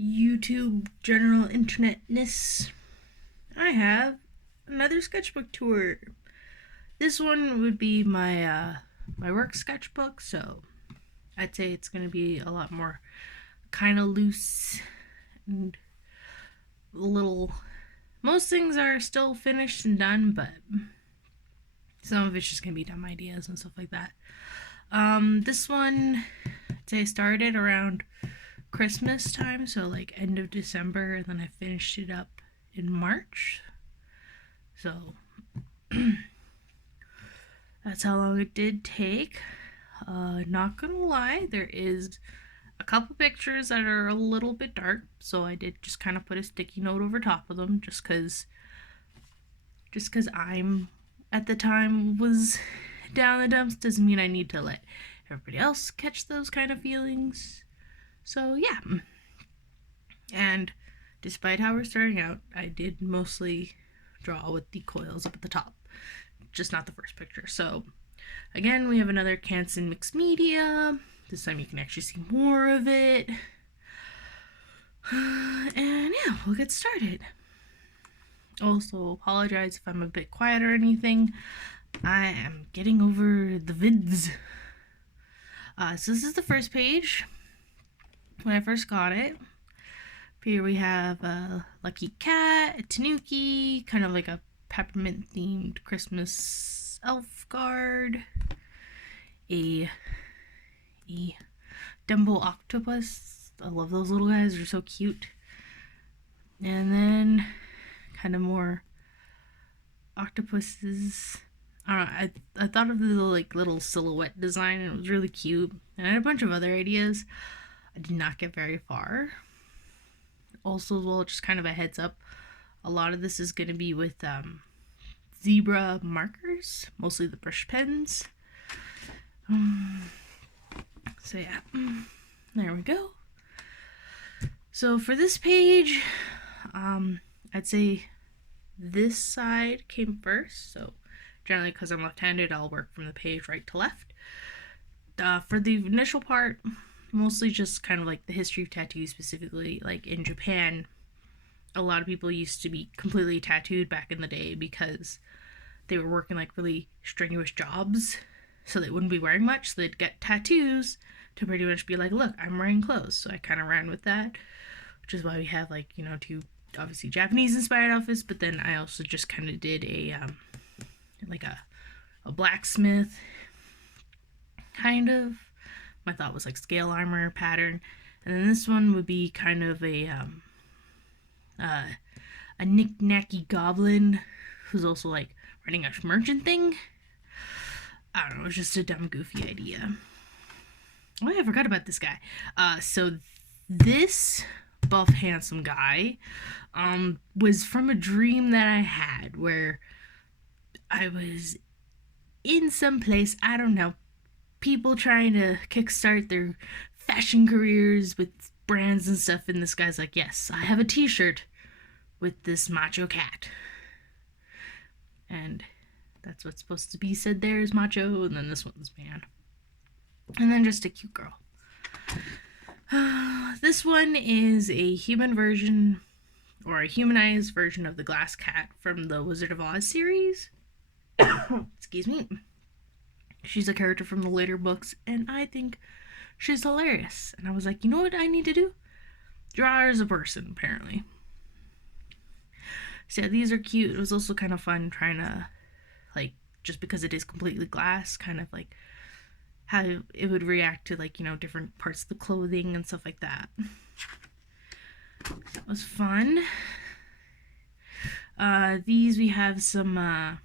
YouTube general internetness, I have another sketchbook tour. This one would be my work sketchbook, so I'd say it's going to be a lot more kind of loose and a little. Most things are still finished and done, but some of it's just going to be dumb ideas and stuff like that. This one, I'd say I started around Christmas time, so like end of December, and then I finished it up in March. So that's how long it did take. Not gonna lie, there is a couple pictures that are a little bit dark, so I did just kind of put a sticky note over top of them, just cause I'm at the time was down the dumps doesn't mean I need to let everybody else catch those kind of feelings. So yeah, and despite how we're starting out, I did mostly draw with the coils up at the top, just not the first picture. So again, we have another Kitsune mixed media. This time you can actually see more of it. And yeah, we'll get started. Also, apologize if I'm a bit quiet or anything. I am getting over the vids. So this is the first page. When I first got it, here we have a lucky cat, a tanuki, kind of like a peppermint themed Christmas elf guard, a Dumbo octopus. I love those little guys, they're so cute. And then kind of more octopuses. I don't know, I thought of the little silhouette design, and it was really cute. And I had a bunch of other ideas. I did not get very far. Also, as well, just kind of a heads up, a lot of this is going to be with zebra markers, mostly the brush pens. So yeah, there we go. So for this page, I'd say this side came first. So generally, because I'm left-handed, I'll work from the page right to left. For the initial part, mostly just kind of like the history of tattoos, specifically like in Japan. A lot of people used to be completely tattooed back in the day because they were working like really strenuous jobs, so they wouldn't be wearing much, so they'd get tattoos to pretty much be like, look, I'm wearing clothes. So I kind of ran with that, which is why we have like, two obviously Japanese inspired outfits, but then I also just kind of did a blacksmith kind of. My thought was like scale armor pattern, and then this one would be kind of a knick-knacky goblin who's also like running a merchant thing. I don't know, it was just a dumb, goofy idea. Oh, I forgot about this guy. So this buff, handsome guy was from a dream that I had where I was in some place, I don't know, people trying to kickstart their fashion careers with brands and stuff, and this guy's like, yes, I have a t-shirt with this macho cat. And that's what's supposed to be said there is macho, and then this one's man. And then just a cute girl. This one is a human version, or a humanized version of the glass cat from the Wizard of Oz series. Excuse me. She's a character from the later books, and I think she's hilarious. And I was like, you know what I need to do? Draw her as a person, apparently. So yeah, these are cute. It was also kind of fun trying to, like, just because it is completely glass, kind of like how it would react to, like, different parts of the clothing and stuff like that. That was fun. These we have some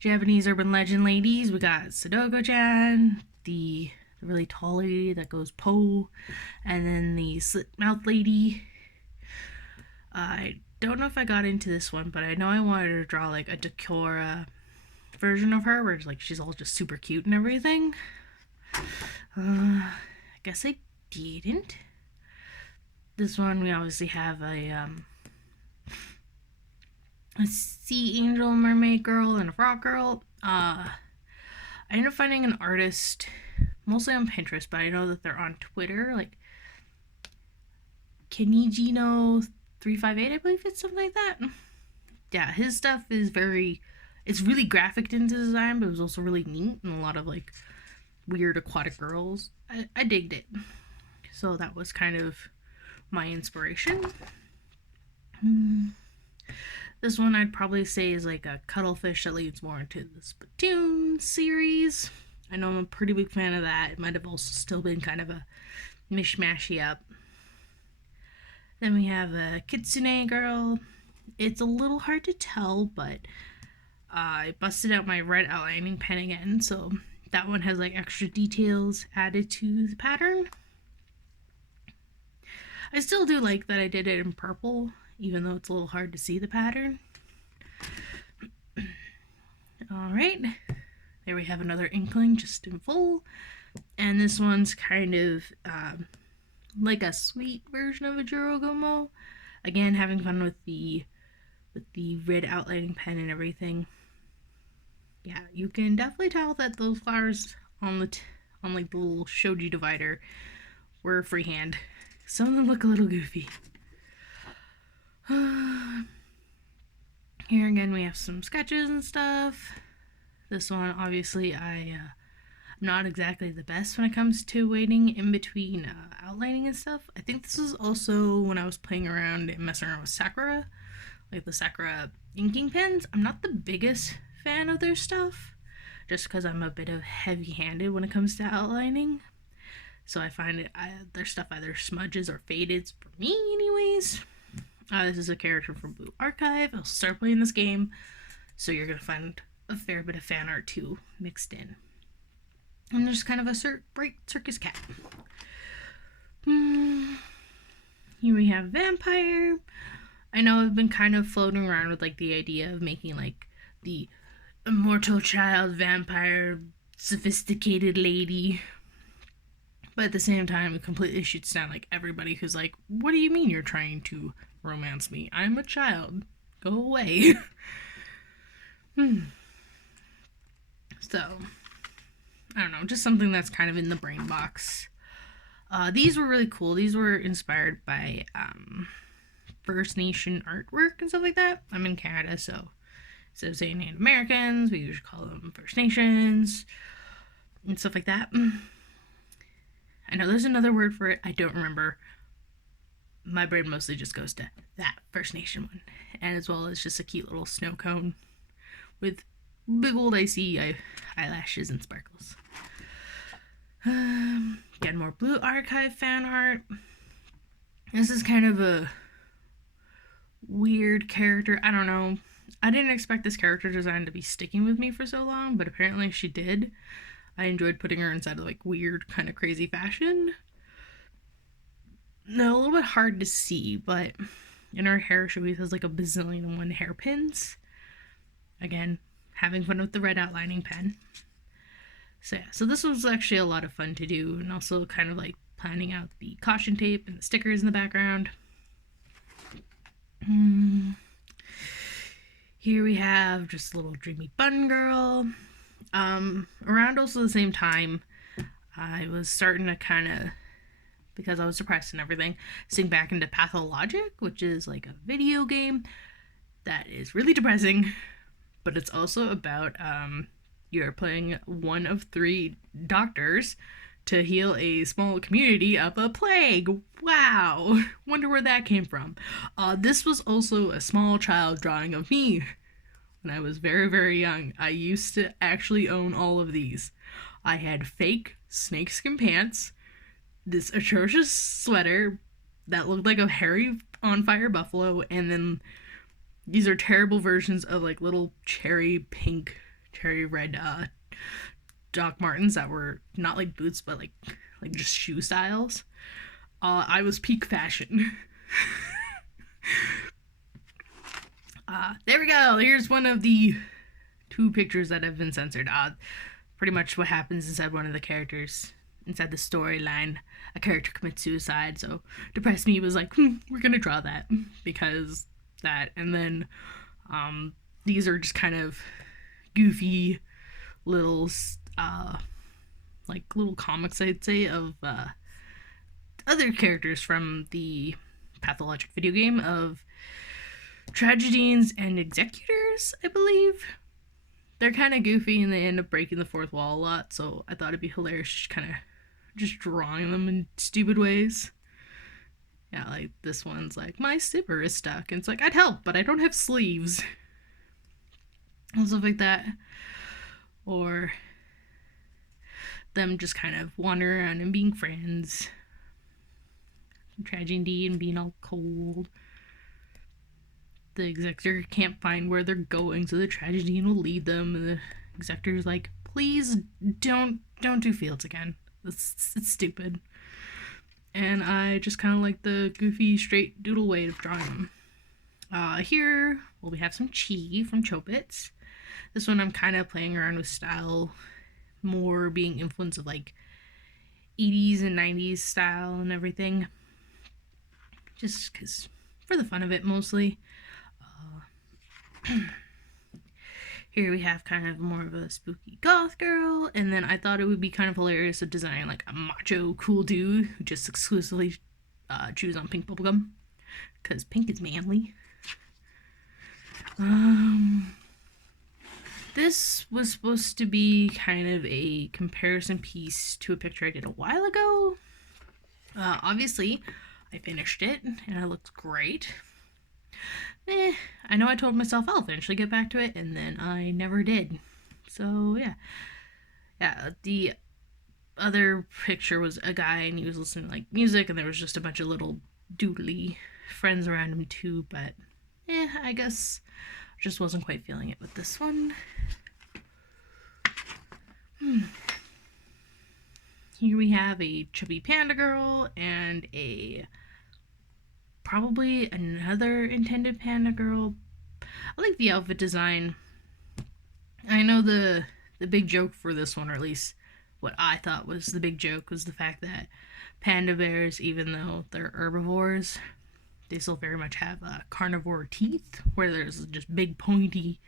Japanese urban legend ladies. We got Sadoko-chan, the really tall lady that goes Po, and then the slit mouth lady. I don't know if I got into this one, but I know I wanted to draw like a Decora version of her, where like she's all just super cute and everything. I guess I didn't. This one we obviously have a sea angel, mermaid girl, and a frog girl. I ended up finding an artist mostly on Pinterest, but I know that they're on Twitter, like Kenijino358, I believe it's something like that. Yeah, his stuff is it's really graphic into design, but it was also really neat and a lot of like weird aquatic girls. I digged it. So that was kind of my inspiration. This one I'd probably say is like a cuttlefish that leads more into the Splatoon series. I know I'm a pretty big fan of that. It might have also still been kind of a mishmashy up. Then we have a Kitsune Girl. It's a little hard to tell, but I busted out my red outlining pen again, so that one has like extra details added to the pattern. I still do like that I did it in purple, even though it's a little hard to see the pattern. Alright, there we have another inkling just in full, and this one's kind of like a sweet version of a Jurogomo. Again, having fun with the red outlining pen and everything. Yeah, you can definitely tell that those flowers on like the little shoji divider were freehand. Some of them look a little goofy. Here again we have some sketches and stuff. This one, obviously, I'm not exactly the best when it comes to waiting in between outlining and stuff. I think this is also when I was playing around and messing around with Sakura, like the Sakura inking pens. I'm not the biggest fan of their stuff, just because I'm a bit of heavy-handed when it comes to outlining. So I find their stuff either smudges or fades for me, anyways. This is a character from Blue Archive. I'll start playing this game, so you're gonna find a fair bit of fan art too mixed in. And there's kind of a bright circus cat. Here we have Vampire. I know I've been kind of floating around with like the idea of making like the immortal child vampire sophisticated lady, but at the same time it completely shoots down like everybody who's like, what do you mean you're trying to romance me? I'm a child, go away. So I don't know, just something that's kind of in the brain box. These were really cool. These were inspired by First Nation artwork and stuff like that. I'm in Canada, so instead of saying Native Americans, we usually call them First Nations and stuff like that. I know there's another word for it. I don't remember. My brain mostly just goes to that First Nation one. And as well as just a cute little snow cone with big old icy eyelashes and sparkles. Again, more Blue Archive fan art. This is kind of a weird character. I don't know. I didn't expect this character design to be sticking with me for so long, but apparently she did. I enjoyed putting her inside of like weird, kind of crazy fashion. No, a little bit hard to see, but in her hair she always has like a bazillion and one hairpins. Again, having fun with the red outlining pen. So yeah, so this was actually a lot of fun to do, and also kind of like planning out the caution tape and the stickers in the background. Here we have just a little dreamy bun girl. Around also the same time, I was starting to kind of, because I was depressed and everything, sink back into Pathologic, which is like a video game that is really depressing, but it's also about you're playing one of 3 doctors to heal a small community of a plague. Wow! Wonder where that came from. This was also a small child drawing of me when I was very, very young. I used to actually own all of these. I had fake snakeskin pants, this atrocious sweater that looked like a hairy on fire buffalo, and then these are terrible versions of like little cherry pink, cherry red Doc Martens that were not like boots but like just shoe styles. I was peak fashion. There we go. Here's one of the 2 pictures that have been censored. Pretty much what happens inside one of the characters, inside the storyline. A character commits suicide, so Depressed Me was like, we're gonna draw that because that. And then these are just kind of goofy little like little comics, I'd say, of other characters from the Pathologic video game of tragedians and executors, I believe. They're kind of goofy and they end up breaking the fourth wall a lot, so I thought it'd be hilarious just kind of just drawing them in stupid ways. Yeah, like this one's like, my zipper is stuck, and it's like, I'd help, but I don't have sleeves. And stuff like that. Or them just kind of wandering around and being friends. Tragedy and being all cold. The executor can't find where they're going, so the tragedian will lead them, and the executor's like, please don't do fields again. It's stupid. And I just kind of like the goofy, straight doodle way of drawing them. Here, well, we have some Chi from Chopits. This one I'm kind of playing around with style, more being influenced of like 80s and 90s style and everything. Just because, for the fun of it, mostly. Here we have kind of more of a spooky goth girl, and then I thought it would be kind of hilarious of designing like a macho cool dude who just exclusively chews on pink bubblegum, because pink is manly. This was supposed to be kind of a comparison piece to a picture I did a while ago. Obviously, I finished it, and it looks great. I know I told myself I'll eventually get back to it, and then I never did. So, yeah. Yeah, the other picture was a guy, and he was listening to, like, music, and there was just a bunch of little doodly friends around him, too, but, I guess I just wasn't quite feeling it with this one. Here we have a chubby panda girl, and probably another intended panda girl. I like the outfit design. I know the big joke for this one, or at least what I thought was the big joke, was the fact that panda bears, even though they're herbivores, they still very much have carnivore teeth, where there's just big pointy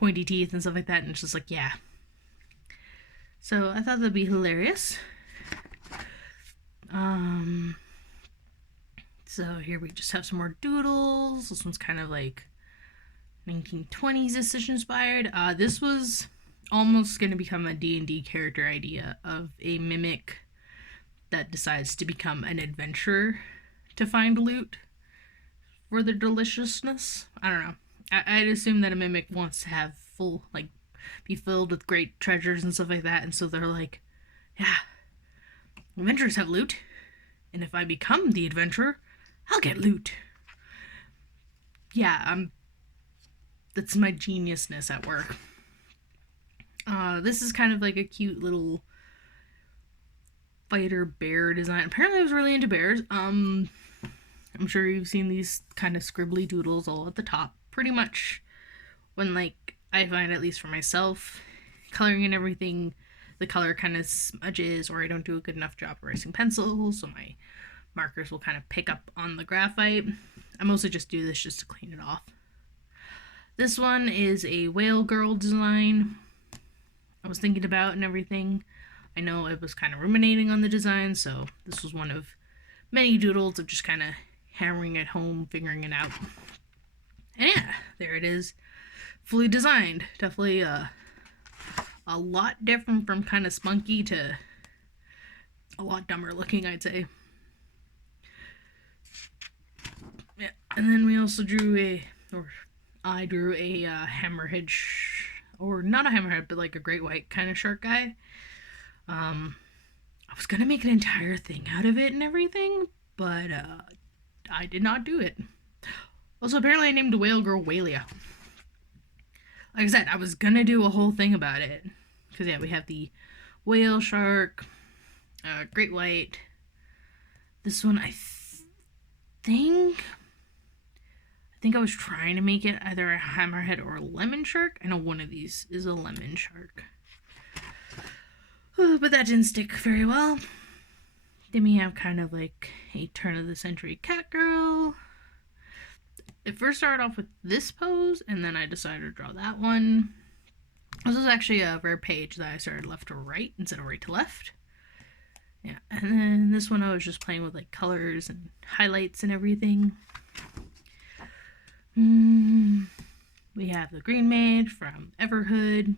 teeth and stuff like that, and it's just like, yeah. So I thought that'd be hilarious. So here we just have some more doodles. This one's kind of like 1920s decision inspired. This was almost going to become a D&D character idea of a mimic that decides to become an adventurer to find loot for their deliciousness. I don't know. I'd assume that a mimic wants to have full, like, be filled with great treasures and stuff like that, and so they're like, yeah, adventurers have loot, and if I become the adventurer, I'll get loot. Yeah, that's my geniusness at work. This is kind of like a cute little fighter bear design. Apparently I was really into bears. I'm sure you've seen these kind of scribbly doodles all at the top. Pretty much when, like, I find, at least for myself, coloring and everything, the color kind of smudges, or I don't do a good enough job erasing pencils, so my markers will kind of pick up on the graphite. I mostly just do this just to clean it off. This one is a whale girl design I was thinking about and everything. I know I was kind of ruminating on the design, so this was one of many doodles of just kind of hammering it home, figuring it out. And yeah, there it is, fully designed. Definitely a lot different from kind of spunky to a lot dumber looking, I'd say. Yeah, and then we also drew I drew a hammerhead, or not a hammerhead, but like a great white kind of shark guy. I was gonna make an entire thing out of it and everything, but I did not do it. Also, apparently I named the whale girl Whalia. Like I said, I was gonna do a whole thing about it. Because, yeah, we have the whale shark, great white. This one, I think I was trying to make it either a hammerhead or a lemon shark. I know one of these is a lemon shark. But that didn't stick very well. Then we have kind of like a turn-of-the-century cat girl. It first started off with this pose, and then I decided to draw that one. This was actually a rare page that I started left to right instead of right to left. Yeah, and then this one I was just playing with like colors and highlights and everything. We have the Green Maid from Everhood.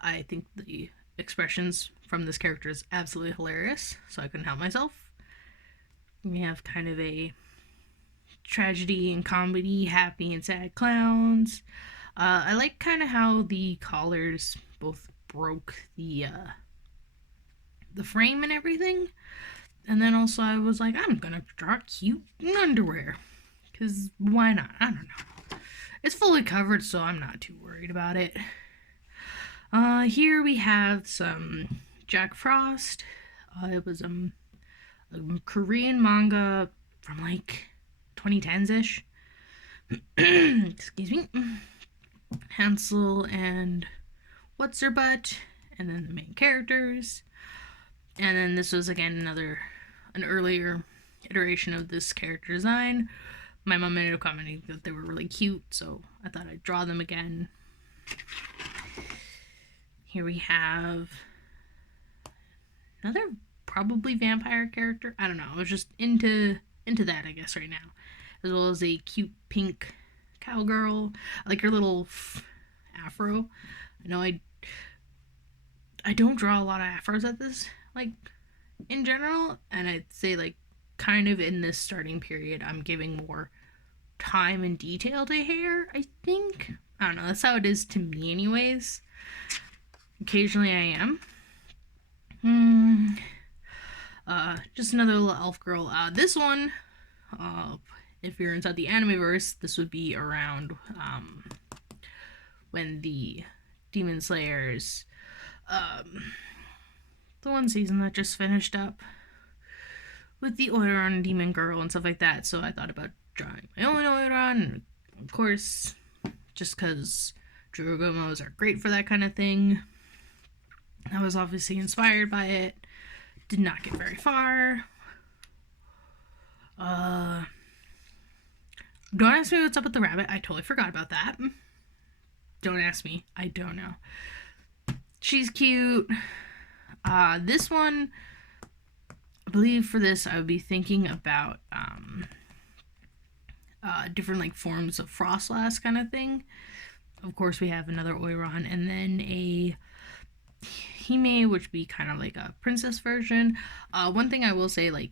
I think the expressions from this character is absolutely hilarious, so I couldn't help myself. We have kind of a tragedy and comedy, happy and sad clowns. I like kind of how the collars both broke the frame and everything. And then also I was like, I'm gonna draw cute underwear. Because why not? I don't know. It's fully covered, so I'm not too worried about it. Here we have some Jack Frost. It was a Korean manga from like 2010s-ish. Excuse me. Hansel and What's Her Butt, and then the main characters. And then this was again an earlier iteration of this character design. My mom ended up commenting that they were really cute, so I thought I'd draw them again. Here we have another probably vampire character. I don't know. I was just into that, I guess, right now. As well as a cute pink cowgirl. I like her little afro. I know I don't draw a lot of afros at this, like, in general, and I'd say, like, kind of in this starting period, I'm giving more time and detail to hair, I think. I don't know, that's how it is to me anyways. Occasionally I am. Just another little elf girl. This one, if you're inside the Animeverse, this would be around when the Demon Slayers, the one season that just finished up with the Oiron Demon Girl and stuff like that. So I thought about drawing my own Oiron, and of course, just because Jurugomos are great for that kind of thing, I was obviously inspired by it. Did not get very far. Don't ask me what's up with the rabbit. I totally forgot about that. Don't ask me. I don't know. She's cute. This one, I believe for this I would be thinking about different like forms of Frostlass kind of thing. Of course, we have another Oiron, and then a Hime, which would be kind of like a princess version. One thing I will say, like,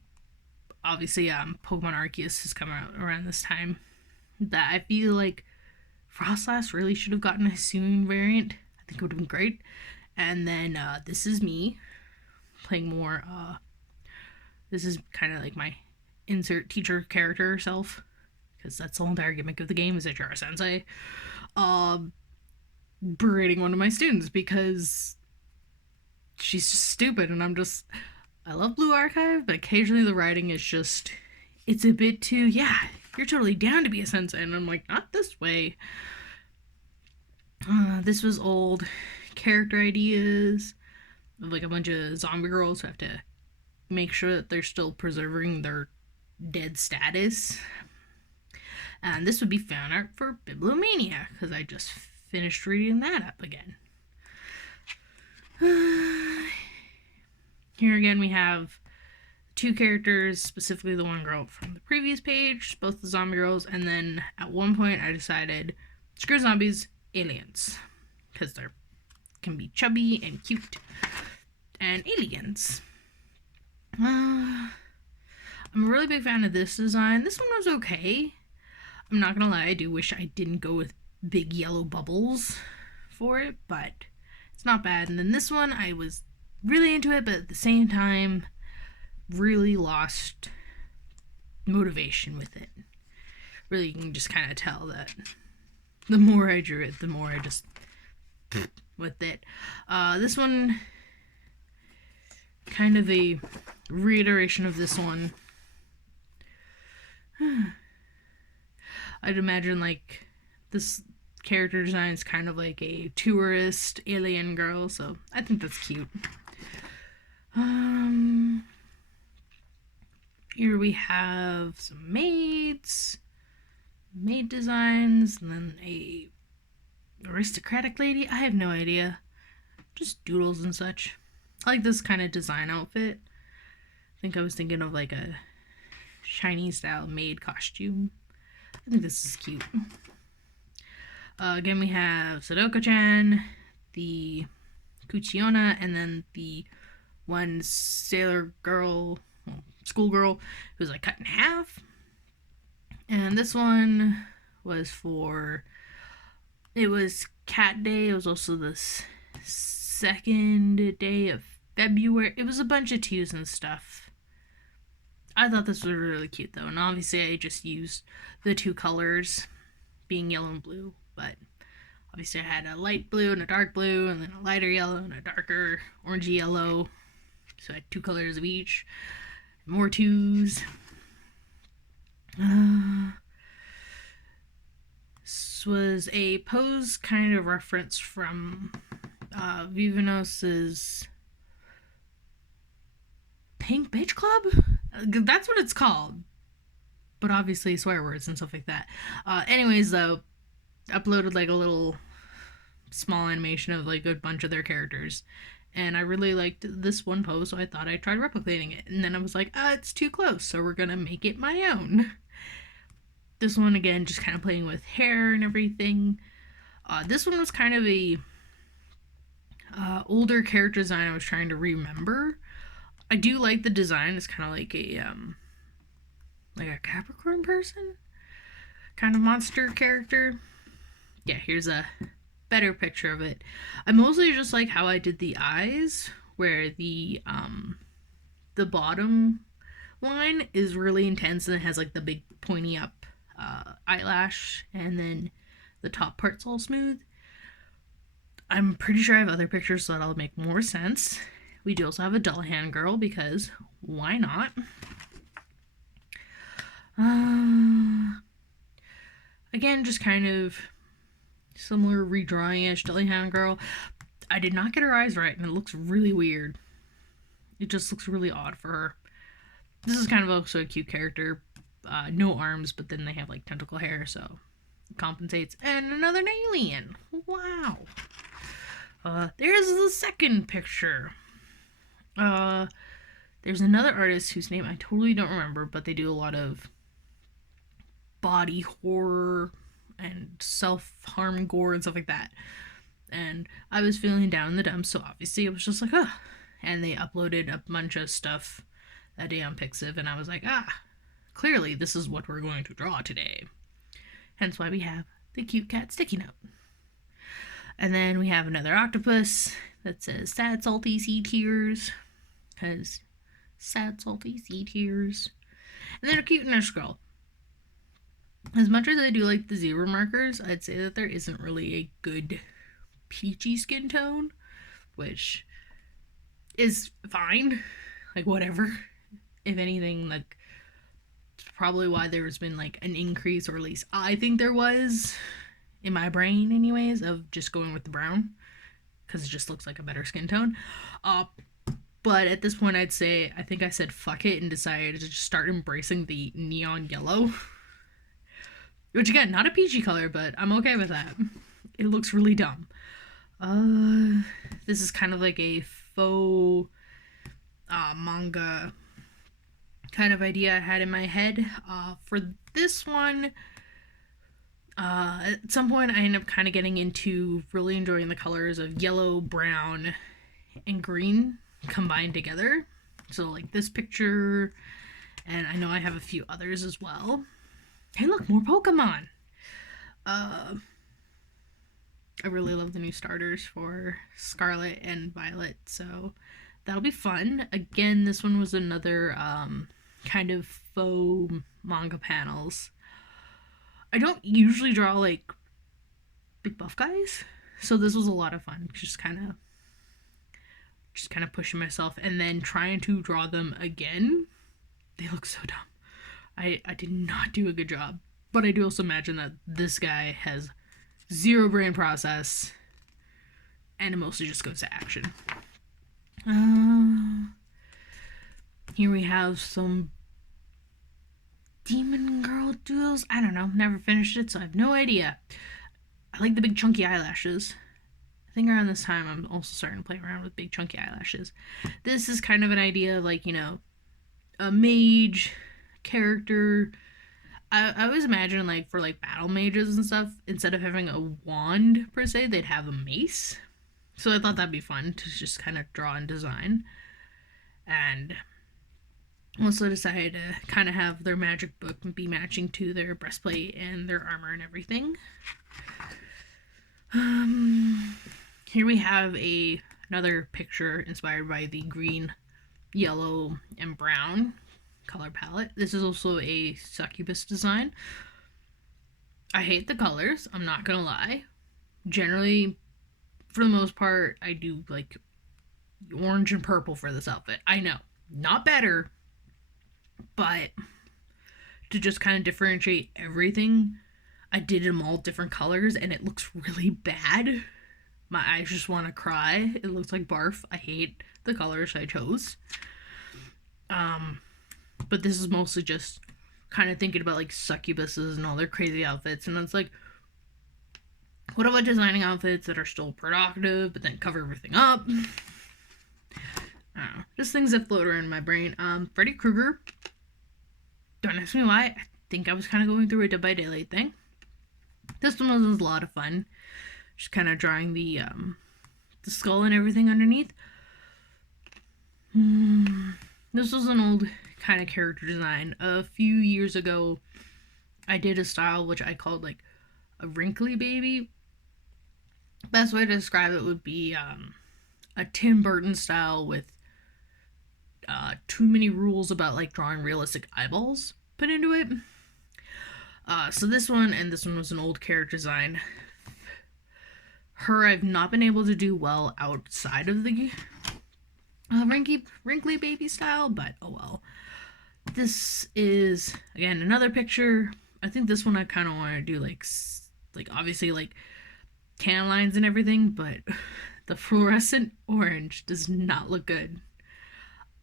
obviously, Pokemon Arceus has come out around this time, that I feel like Frostlass really should have gotten a Hisuian variant. I think it would have been great. And then this is me playing more. This is kind of like my insert teacher character self, because that's the whole entire gimmick of the game, is that you're a sensei. Berating one of my students because she's just stupid, and I love Blue Archive, but occasionally the writing is just, it's a bit too, yeah, you're totally down to be a sensei, and I'm like, not this way. This was old character ideas of like a bunch of zombie girls who have to make sure that they're still preserving their dead status. And this would be fan art for Bibliomania, because I just finished reading that up again. Here again we have two characters, specifically the one girl from the previous page, both the zombie girls, and then at one point I decided, screw zombies, aliens, because they can be chubby and cute, and aliens. I'm a really big fan of this design. This one was okay. I'm not gonna lie, I do wish I didn't go with big yellow bubbles for it, but it's not bad. And then this one, I was really into it, but at the same time, really lost motivation with it. Really, you can just kind of tell that the more I drew it, the more I just with it. This one, kind of a reiteration of this one. I'd imagine like this character design is kind of like a tourist alien girl, so I think that's cute. Here we have some Maid designs, and then a aristocratic lady? I have no idea. Just doodles and such. I like this kind of design outfit. I think I was thinking of like a Chinese style maid costume. I think this is cute. Again, we have Sadoko-chan, the Kuchiona, and then the one sailor girl, schoolgirl, who's like cut in half. And this one was it was Cat Day. It was also the second day of February. It was a bunch of twos and stuff. I thought this was really cute though, and obviously I just used the two colors, being yellow and blue, but obviously I had a light blue and a dark blue, and then a lighter yellow and a darker orangey yellow, so I had two colors of each, more twos. This was a pose kind of reference from Vivanos's Pink Bitch Club? That's what it's called. But obviously swear words and stuff like that. Anyways, though, uploaded like a little small animation of like a bunch of their characters. And I really liked this one pose, so I thought I'd try replicating it. And then I was like, it's too close, so we're gonna make it my own. This one, again, just kind of playing with hair and everything. This one was kind of a older character design I was trying to remember. I do like the design. It's kind of like a Capricorn person kind of monster character. Yeah, here's a better picture of it. I mostly just like how I did the eyes, where the bottom line is really intense and it has like the big pointy up eyelash, and then the top part's all smooth. I'm pretty sure I have other pictures, so that'll make more sense. We do also have a Dullahan girl, because why not? Again, just kind of similar redrawing-ish Dullahan girl. I did not get her eyes right, and it looks really weird. It just looks really odd for her. This is kind of also a cute character. No arms, but then they have like tentacle hair, so it compensates. And another alien. Wow. There's the second picture. There's another artist whose name I totally don't remember, but they do a lot of body horror and self-harm gore and stuff like that. And I was feeling down in the dumps, so obviously it was just like, and they uploaded a bunch of stuff that day on Pixiv, and I was like, clearly this is what we're going to draw today. Hence why we have the cute cat sticky note. And then we have another octopus that says sad salty sea tears, because sad salty sea tears. And then a cuteness girl. As much as I do like the zebra markers, I'd say that there isn't really a good peachy skin tone, which is fine, like whatever. If anything, like, it's probably why there's been like an increase, or at least I think there was in my brain anyways, of just going with the brown, because it just looks like a better skin tone. But at this point, I'd say I think I said fuck it and decided to just start embracing the neon yellow, which again, not a peachy color, but I'm okay with that. It looks really dumb. This is kind of like a faux manga kind of idea I had in my head. For this one, at some point I ended up kind of getting into really enjoying the colors of yellow, brown, and green combined together. So like this picture, and I know I have a few others as well. Hey look, more Pokemon! I really love the new starters for Scarlet and Violet, so that'll be fun. Again, this one was another kind of faux manga panels. I don't usually draw like big buff guys, so this was a lot of fun. Just kind of pushing myself and then trying to draw them again. They look so dumb. I did not do a good job, but I do also imagine that this guy has zero brain process and it mostly just goes to action. Here we have some Demon Girl Duels. I don't know, never finished it, so I have no idea. I like the big chunky eyelashes. I think around this time I'm also starting to play around with big chunky eyelashes. This is kind of an idea of like, a mage character. I always imagine like for like battle mages and stuff, instead of having a wand per se, they'd have a mace. So I thought that'd be fun to just kind of draw and design. And also decided to kind of have their magic book be matching to their breastplate and their armor and everything. Here we have another picture inspired by the green, yellow, and brown color palette. This is also a succubus design. I hate the colors, I'm not gonna lie. Generally, for the most part, I do like orange and purple for this outfit. I know, not better, but to just kind of differentiate everything, I did them all different colors and it looks really bad. My eyes just want to cry. It looks like barf. I hate the colors I chose. But this is mostly just kind of thinking about like succubuses and all their crazy outfits. And it's like, what about designing outfits that are still productive but then cover everything up? I don't know. Just things that float around in my brain. Freddy Krueger. Don't ask me why. I think I was kind of going through a Dead by Daylight thing. This one was a lot of fun. Just kind of drawing the skull and everything underneath. This was an old kind of character design. A few years ago, I did a style which I called like a Wrinkly Baby. Best way to describe it would be a Tim Burton style with too many rules about like drawing realistic eyeballs put into it. So this one and this one was an old character design. Her I've not been able to do well outside of the Wrinkly Baby style, but oh well. This is again another picture. I think this one I kind of want to do like obviously like tan lines and everything, but the fluorescent orange does not look good.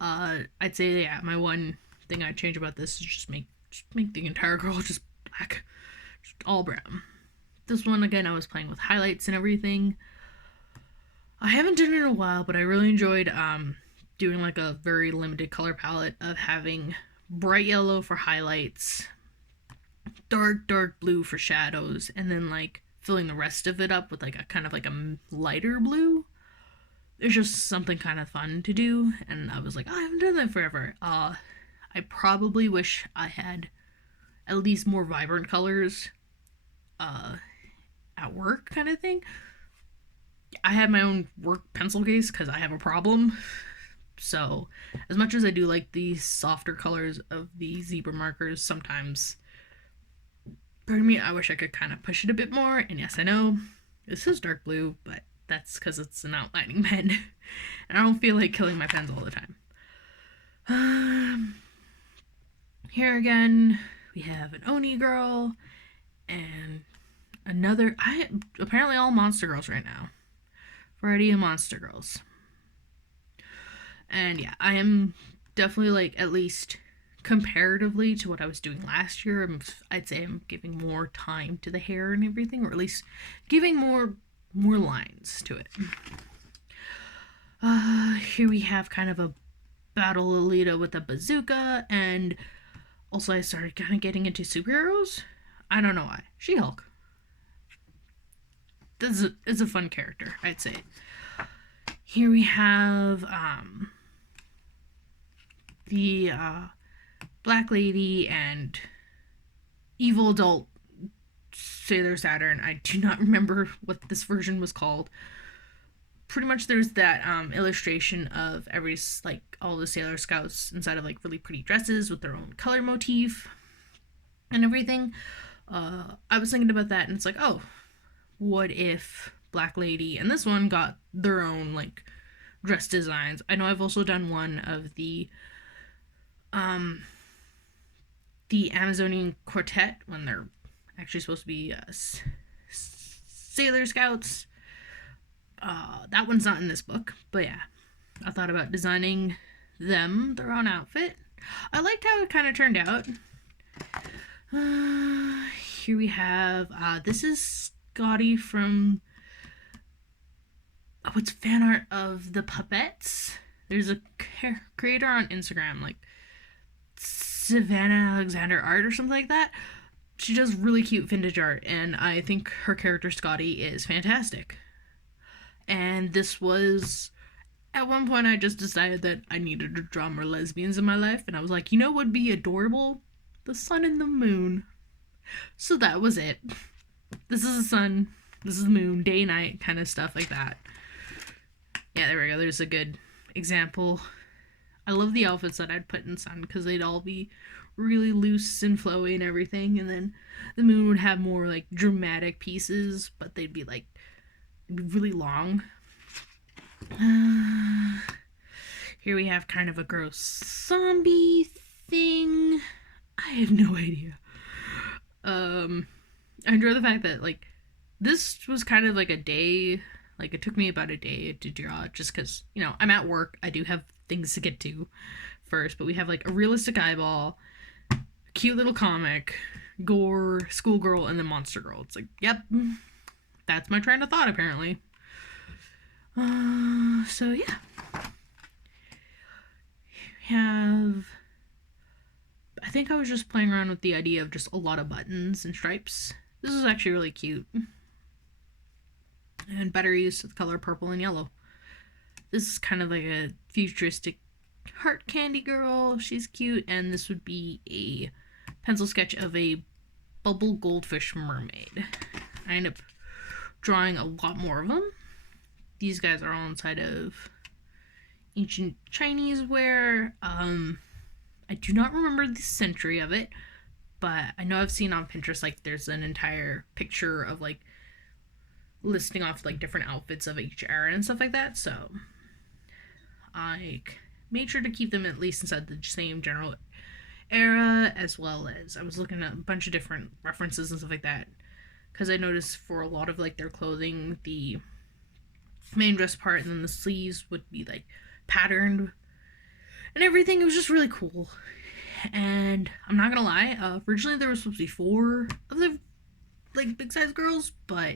I'd say yeah, my one thing I'd change about this is just make the entire girl just black, just all brown. This one again I was playing with highlights and everything. I haven't done it in a while, but I really enjoyed doing like a very limited color palette of having bright yellow for highlights, dark blue for shadows, and then like filling the rest of it up with like a kind of like a lighter blue. It's just something kind of fun to do, and I was like, oh, I haven't done that forever. I probably wish I had at least more vibrant colors at work kind of thing. I have my own work pencil case because I have a problem. So as much as I do like the softer colors of the zebra markers, sometimes, pardon me, I wish I could kind of push it a bit more. And yes, I know this is dark blue, but that's because it's an outlining pen. And I don't feel like killing my pens all the time. Here again, we have an Oni girl and another. Apparently all monster girls right now. Freddy and monster girls. And yeah, I am definitely like at least comparatively to what I was doing last year. I'd say I'm giving more time to the hair and everything, or at least giving more lines to it. Here we have kind of a battle Alita with a bazooka, and also I started kind of getting into superheroes. I don't know why. She-Hulk. This is a fun character, I'd say. Here we have the Black Lady and evil adult Sailor Saturn. I do not remember what this version was called. Pretty much there's that illustration of all the Sailor Scouts inside of like really pretty dresses with their own color motif and everything. I was thinking about that and it's like, oh, what if Black Lady and this one got their own like dress designs? I know I've also done one of the Amazonian Quartet when they're actually supposed to be Sailor Scouts. That one's not in this book, but yeah, I thought about designing them their own outfit. I liked how it kind of turned out. Here we have this is Scotty from what's fan art of the puppets. There's a creator on Instagram, like Savannah Alexander Art or something like that. She does really cute vintage art, and I think her character Scotty is fantastic. And this was, at one point I just decided that I needed to draw more lesbians in my life, and I was like, you know what would be adorable? The sun and the moon. So that was it. This is the sun, this is the moon, day, night, kind of stuff like that. Yeah, there we go. There's a good example. I love the outfits that I'd put in sun because they'd all be really loose and flowy and everything, and then the moon would have more like dramatic pieces, but they'd be like really long. Here we have kind of a gross zombie thing. I have no idea. I enjoy the fact that like this was kind of like a day, like it took me about a day to draw it just because, you know, I'm at work. I do have things to get to first, but we have like a realistic eyeball, a cute little comic, gore, schoolgirl, and then monster girl. It's like, yep, that's my train of thought apparently. So yeah. We have, I think I was just playing around with the idea of just a lot of buttons and stripes. This is actually really cute. And better use of the color purple and yellow. This is kind of like a futuristic heart candy girl. She's cute, and this would be a pencil sketch of a bubble goldfish mermaid. I end up drawing a lot more of them. These guys are all inside of ancient Chinese ware. I do not remember the century of it, but I know I've seen on Pinterest like there's an entire picture of like listing off like different outfits of each era and stuff like that. So I made sure to keep them at least inside the same general era, as well as I was looking at a bunch of different references and stuff like that, because I noticed for a lot of like their clothing, the main dress part and then the sleeves would be like patterned and everything. It was just really cool. And I'm not gonna lie, originally there was supposed to be 4 of the like big size girls, but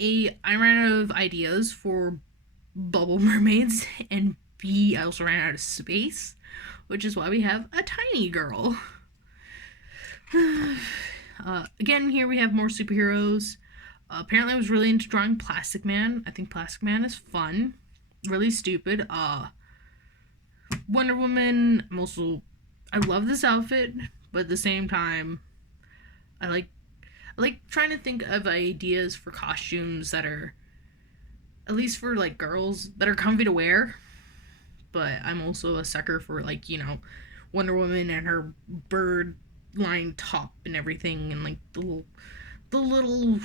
I ran out of ideas for bubble mermaids, and B, I also ran out of space, which is why we have a tiny girl. Again, here we have more superheroes. Apparently I was really into drawing Plastic Man. I think Plastic Man is fun. Really stupid. Wonder Woman, I love this outfit, but at the same time, I like trying to think of ideas for costumes that are, at least for like girls, that are comfy to wear. But I'm also a sucker for like, you know, Wonder Woman and her bird lined top and everything, and like the little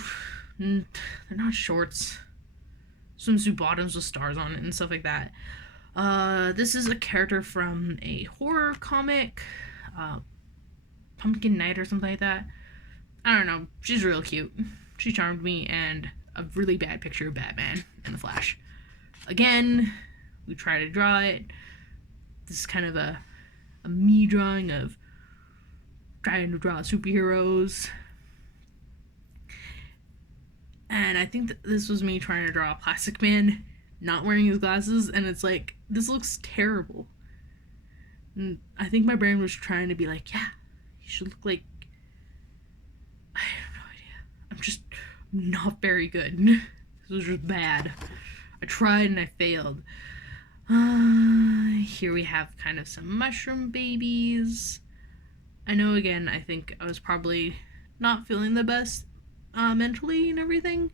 they're not shorts, swimsuit bottoms with stars on it and stuff like that. This is a character from a horror comic, Pumpkin Night or something like that. I don't know. She's real cute. She charmed me, and a really bad picture of Batman and the Flash. Again, we try to draw it. This is kind of a me drawing of trying to draw superheroes. And I think that this was me trying to draw a Plastic Man not wearing his glasses, and it's like, this looks terrible. And I think my brain was trying to be like, yeah, he should look like, I have no idea. I'm just not very good. This was just bad. I tried and I failed. Here we have kind of some mushroom babies. I know, again, I think I was probably not feeling the best mentally and everything.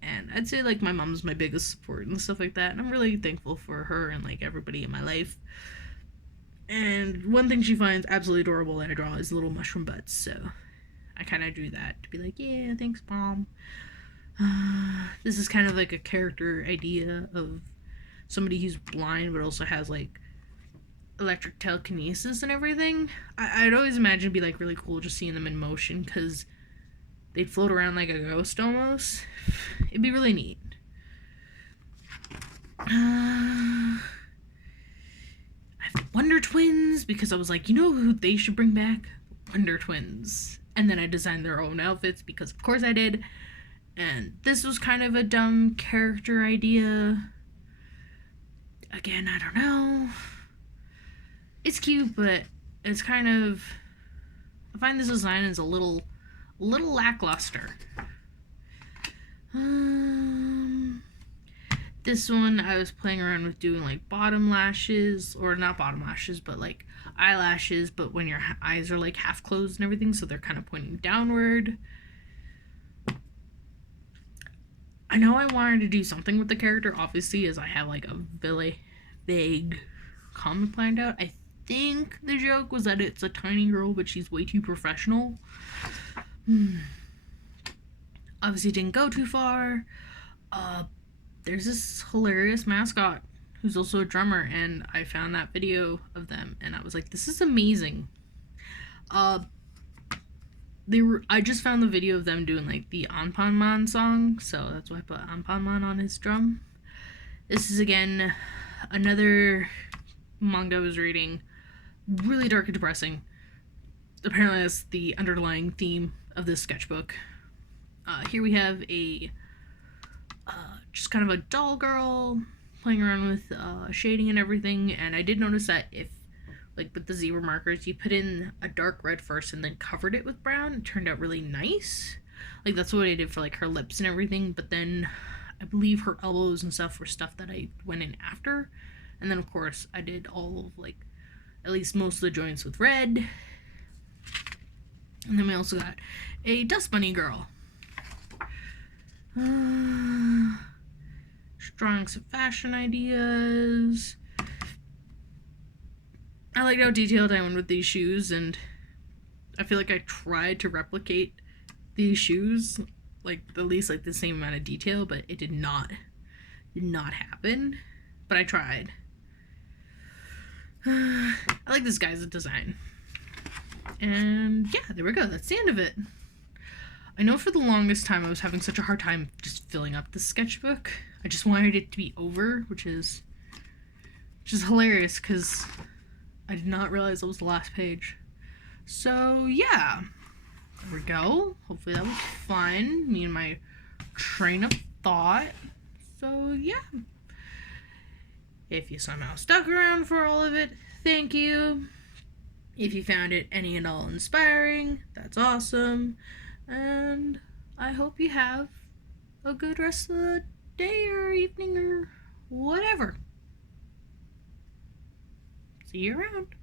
And I'd say, like, my mom's my biggest support and stuff like that. And I'm really thankful for her and, like, everybody in my life. And one thing she finds absolutely adorable that I draw is little mushroom butts. So I kind of drew that to be like, yeah, thanks, Mom. This is kind of like a character idea of somebody who's blind but also has, like, electric telekinesis and everything. I'd always imagine it'd be, like, really cool just seeing them in motion, because they'd float around like a ghost almost. It'd be really neat. I have the Wonder Twins, because I was like, you know who they should bring back? Wonder Twins. And then I designed their own outfits, because of course I did. And this was kind of a dumb character idea. Again, I don't know. It's cute, but it's kind of... I find this design is a little lackluster. This one I was playing around with doing like bottom lashes, or not bottom lashes, but like eyelashes, but when your eyes are like half closed and everything, so they're kind of pointing downward. I know I wanted to do something with the character, obviously, as I have like a really vague comment planned out. I think the joke was that it's a tiny girl, but she's way too professional. Obviously didn't go too far. There's this hilarious mascot who's also a drummer, and I found that video of them, and I was like, this is amazing. I just found the video of them doing like the Anpanman song, so that's why I put Anpanman on his drum. This is again another manga I was reading, really dark and depressing. Apparently that's the underlying theme of this sketchbook. Here we have a just kind of a doll girl playing around with shading and everything, and I did notice that if, like with the zebra markers, you put in a dark red first and then covered it with brown, it turned out really nice. Like that's what I did for like her lips and everything, but then I believe her elbows and stuff were stuff that I went in after. And then of course I did all of like at least most of the joints with red. And then we also got a dust bunny girl. Drawing some fashion ideas. I like how detailed I went with these shoes, and I feel like I tried to replicate these shoes, like at least like the same amount of detail, but it did not happen. But I tried. I like this guy's design. And yeah, there we go. That's the end of it. I know for the longest time I was having such a hard time just filling up the sketchbook. I just wanted it to be over, which is hilarious because I did not realize that was the last page. So yeah, there we go. Hopefully that was fun. Me and my train of thought. So yeah. If you somehow stuck around for all of it, thank you. If you found it any and all inspiring, that's awesome. And I hope you have a good rest of the day or evening or whatever. See you around.